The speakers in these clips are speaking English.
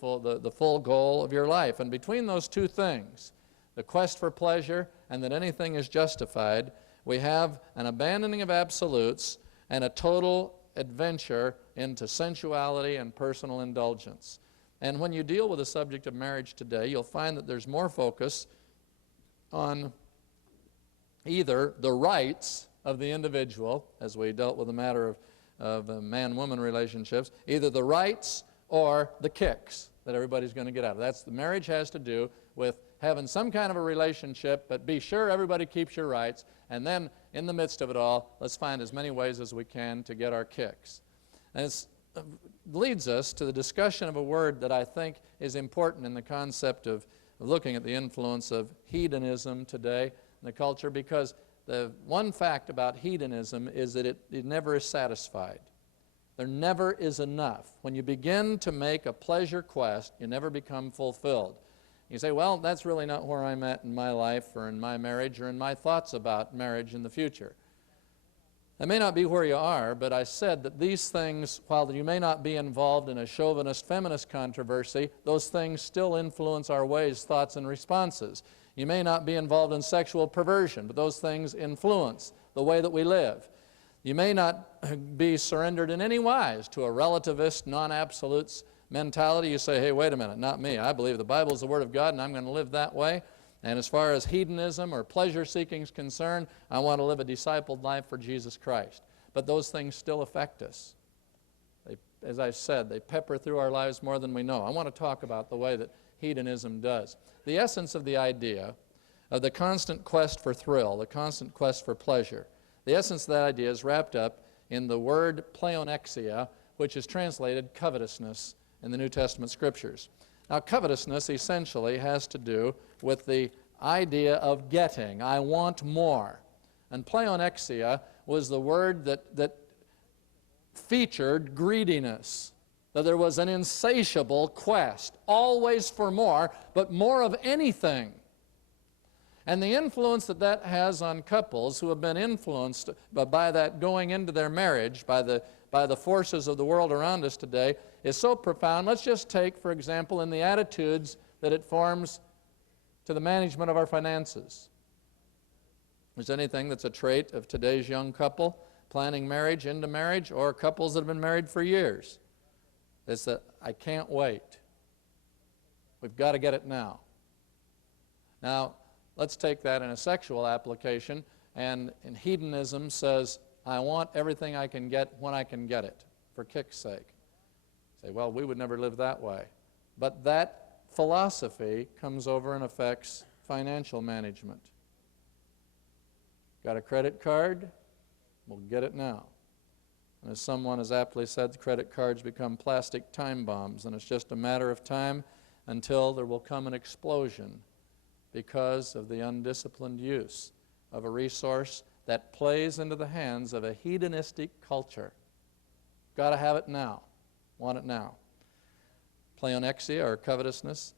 the full goal of your life. And between those two things, the quest for pleasure and that anything is justified, we have an abandoning of absolutes and a total adventure into sensuality and personal indulgence. And when you deal with the subject of marriage today, you'll find that there's more focus on either the rights of the individual, as we dealt with the matter of man-woman relationships, either the rights or the kicks that everybody's going to get out of. The marriage has to do with having some kind of a relationship, but be sure everybody keeps your rights, and then in the midst of it all, let's find as many ways as we can to get our kicks. And it leads us to the discussion of a word that I think is important in the concept of looking at the influence of hedonism today in the culture, because the one fact about hedonism is that it never is satisfied. There never is enough. When you begin to make a pleasure quest, you never become fulfilled. You say, well, that's really not where I'm at in my life or in my marriage or in my thoughts about marriage in the future. That may not be where you are, but I said that these things, while you may not be involved in a chauvinist-feminist controversy, those things still influence our ways, thoughts, and responses. You may not be involved in sexual perversion, but those things influence the way that we live. You may not be surrendered in any wise to a relativist, non-absolutes mentality. You say, hey, wait a minute, not me. I believe the Bible is the Word of God, and I'm going to live that way. And as far as hedonism or pleasure-seeking is concerned, I want to live a discipled life for Jesus Christ. But those things still affect us. As I said, they pepper through our lives more than we know. I want to talk about the way that hedonism does. The essence of the idea of the constant quest for thrill, the constant quest for pleasure, the essence of that idea is wrapped up in the word pleonexia, which is translated covetousness in the New Testament Scriptures. Now, covetousness essentially has to do with the idea of getting. I want more. And pleonexia was the word that featured greediness, that there was an insatiable quest, always for more, but more of anything. And the influence that that has on couples who have been influenced by that going into their marriage, by the forces of the world around us today, is so profound. Let's just take, for example, in the attitudes that it forms to the management of our finances. Is there anything that's a trait of today's young couple planning marriage, into marriage, or couples that have been married for years? It's that I can't wait. We've got to get it now. Now, let's take that in a sexual application, and hedonism says, I want everything I can get when I can get it, for kick's sake. Say, well, we would never live that way. But that philosophy comes over and affects financial management. Got a credit card? We'll get it now. And as someone has aptly said, credit cards become plastic time bombs, and it's just a matter of time until there will come an explosion because of the undisciplined use of a resource that plays into the hands of a hedonistic culture. Got to have it now. Want it now. Pleonexia, or covetousness,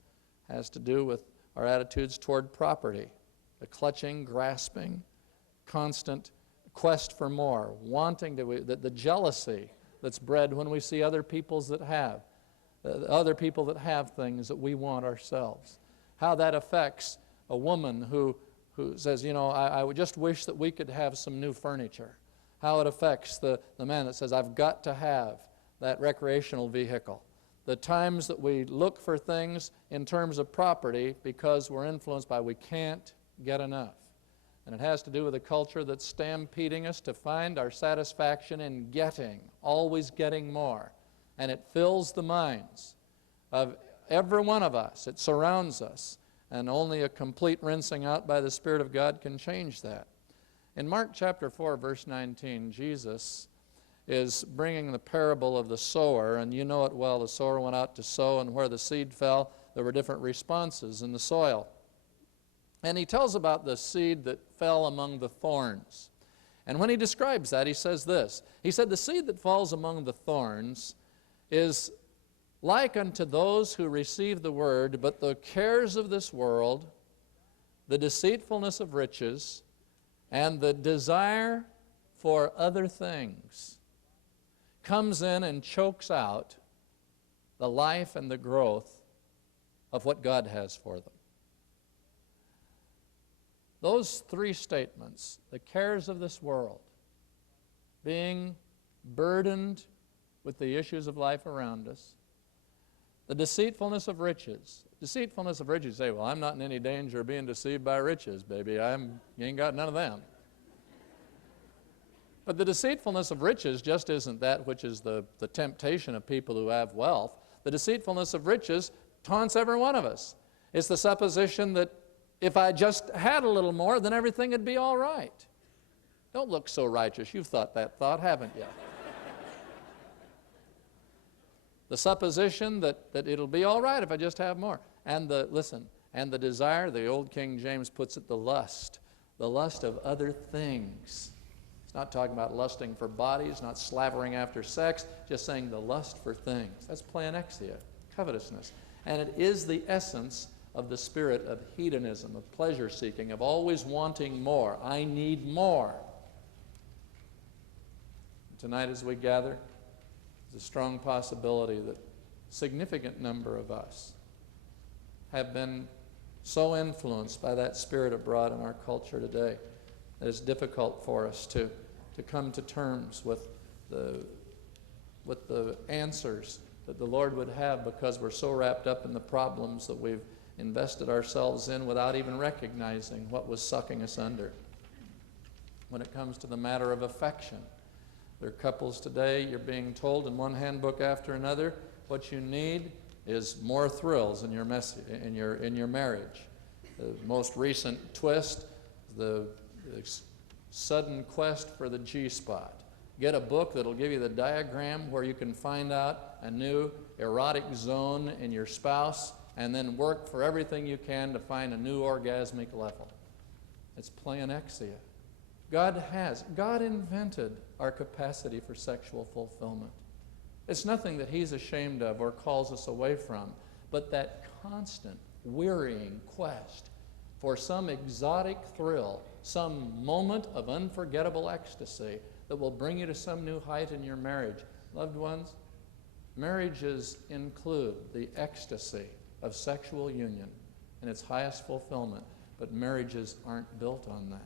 has to do with our attitudes toward property, the clutching, grasping, constant quest for more, wanting to, the jealousy that's bred when we see other people that have things that we want ourselves. How that affects a woman who says, you know, I would just wish that we could have some new furniture. How it affects the man that says, I've got to have that recreational vehicle. The times that we look for things in terms of property because we're influenced by we can't get enough. And it has to do with a culture that's stampeding us to find our satisfaction in getting, always getting more. And it fills the minds of every one of us. It surrounds us. And only a complete rinsing out by the Spirit of God can change that. In Mark chapter 4, verse 19, Jesus is bringing the parable of the sower, and you know it well. The sower went out to sow, and where the seed fell, there were different responses in the soil. And he tells about the seed that fell among the thorns. And when he describes that, he says this. He said, the seed that falls among the thorns is like unto those who receive the word, but the cares of this world, the deceitfulness of riches, and the desire for other things comes in and chokes out the life and the growth of what God has for them. Those three statements, the cares of this world, being burdened with the issues of life around us, the deceitfulness of riches. Deceitfulness of riches, you say, well, I'm not in any danger of being deceived by riches, baby. You ain't got none of them. But the deceitfulness of riches just isn't that which is the temptation of people who have wealth. The deceitfulness of riches taunts every one of us. It's the supposition that if I just had a little more, then everything would be all right. Don't look so righteous. You've thought that thought, haven't you? The supposition that it'll be all right if I just have more. And the desire, the old King James puts it, the lust of other things. It's not talking about lusting for bodies, not slavering after sex, just saying the lust for things. That's pleonexia, covetousness. And it is the essence of the spirit of hedonism, of pleasure seeking, of always wanting more. I need more. Tonight as we gather, there's a strong possibility that a significant number of us have been so influenced by that spirit abroad in our culture today that it's difficult for us to come to terms with the answers that the Lord would have, because we're so wrapped up in the problems that we've invested ourselves in without even recognizing what was sucking us under. When it comes to the matter of affection, there are couples today, you're being told in one handbook after another, what you need is more thrills in your marriage. The most recent twist, the sudden quest for the G-spot. Get a book that'll give you the diagram where you can find out a new erotic zone in your spouse, and then work for everything you can to find a new orgasmic level. It's pleonexia. God invented our capacity for sexual fulfillment. It's nothing that He's ashamed of or calls us away from, but that constant, wearying quest for some exotic thrill, some moment of unforgettable ecstasy that will bring you to some new height in your marriage. Loved ones, marriages include the ecstasy of sexual union and its highest fulfillment, but marriages aren't built on that.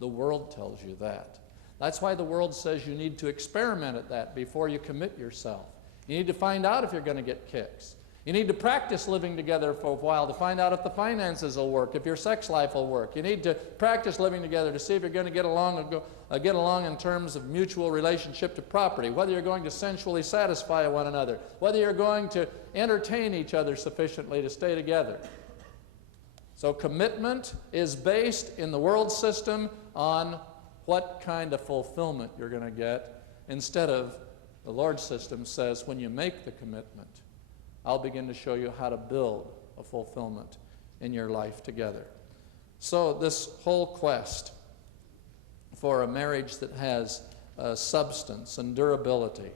The world tells you that. That's why the world says you need to experiment at that before you commit yourself. You need to find out if you're going to get kicks. You need to practice living together for a while to find out if the finances will work, if your sex life will work. You need to practice living together to see if you're going to get along in terms of mutual relationship to property, whether you're going to sensually satisfy one another, whether you're going to entertain each other sufficiently to stay together. So commitment is based in the world system on what kind of fulfillment you're going to get, instead of the Lord's system says, when you make the commitment, I'll begin to show you how to build a fulfillment in your life together. So this whole quest for a marriage that has substance and durability,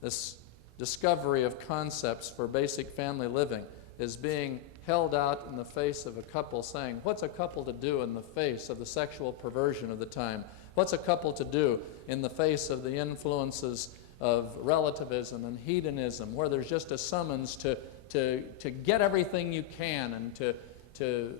this discovery of concepts for basic family living, is being held out in the face of a couple saying, what's a couple to do in the face of the sexual perversion of the time? What's a couple to do in the face of the influences of relativism and hedonism, where there's just a summons to get everything you can and to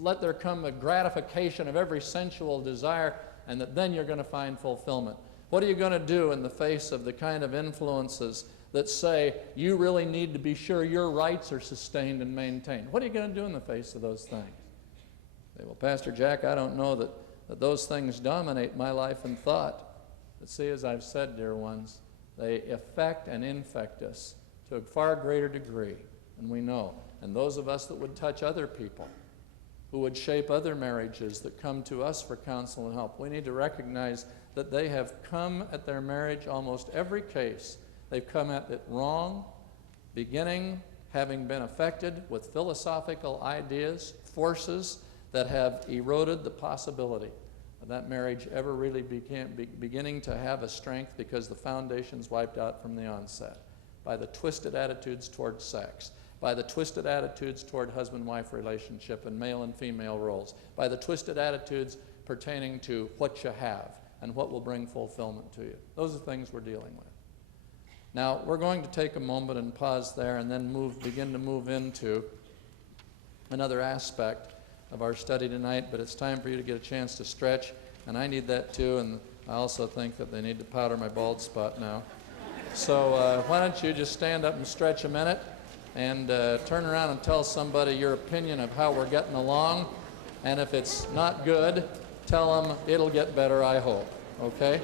let there come a gratification of every sensual desire, and that then you're going to find fulfillment? What are you going to do in the face of the kind of influences that say you really need to be sure your rights are sustained and maintained? What are you going to do in the face of those things? Say, well, Pastor Jack, I don't know that those things dominate my life and thought. But see, as I've said, dear ones, they affect and infect us to a far greater degree than we know. And those of us that would touch other people, who would shape other marriages that come to us for counsel and help, we need to recognize that they have come at their marriage, almost every case, they've come at it wrong, beginning having been affected with philosophical ideas, forces that have eroded the possibility of that marriage ever really beginning to have a strength, because the foundation's wiped out from the onset by the twisted attitudes toward sex, by the twisted attitudes toward husband-wife relationship and male and female roles, by the twisted attitudes pertaining to what you have and what will bring fulfillment to you. Those are things we're dealing with. Now, we're going to take a moment and pause there and then begin to move into another aspect of our study tonight, but it's time for you to get a chance to stretch, and I need that too, and I also think that they need to powder my bald spot now. So why don't you just stand up and stretch a minute and turn around and tell somebody your opinion of how we're getting along, and if it's not good, tell them it'll get better, I hope, okay?